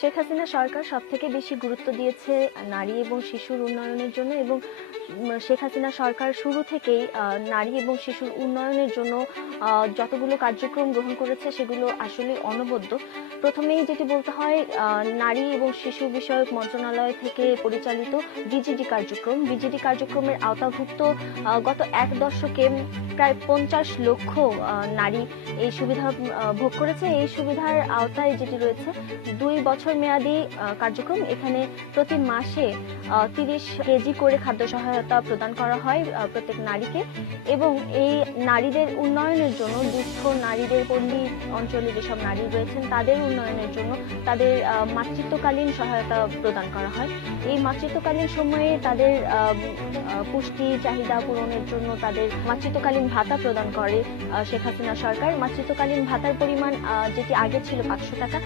শেখ হাসিনা সরকার সবথেকে বেশি গুরুত্ব দিয়েছে নারী এবং শিশুর উন্নয়নের জন্য এবং শেখ হাসিনা সরকার শুরু থেকেই নারী এবং শিশুর উন্নয়নের জন্য যতগুলো কার্যক্রম গ্রহণ করেছে সেগুলো আসলে অনবদ্য। প্রথমেই যেটি বলতে হয়, নারী এবং শিশু বিষয়ক মন্ত্রণালয় থেকে পরিচালিত বিজিডি কার্যক্রমের আওতাভুক্ত গত এক দশকে প্রায় 50 লক্ষ নারী এই সুবিধা ভোগ করেছে। এই সুবিধার আওতায় যেটি রয়েছে 2 বছর মেয়াদী কার্যক্রম, এখানে প্রতি মাসে 30 কেজি করে খাদ্য সহায়তা প্রদান করা হয় প্রত্যেক নারীকে এবং এই নারীদের উন্নয়নের জন্য, দুস্থ নারীদের, পল্লী অঞ্চলে যেসব নারী রয়েছেন তাদের উন্নয়নের জন্য তাদের মাতৃত্বকালীন সহায়তা প্রদান করা হয়। এই মাতৃত্বকালীন সময়ে তাদের পুষ্টি চাহিদা পূরণের জন্য তাদের মাতৃত্বকালীন ভাতা প্রদান করে শেখ হাসিনা সরকার। মাতৃত্বকালীন ভাতার পরিমাণ যেটি আগে ছিল 500 টাকা,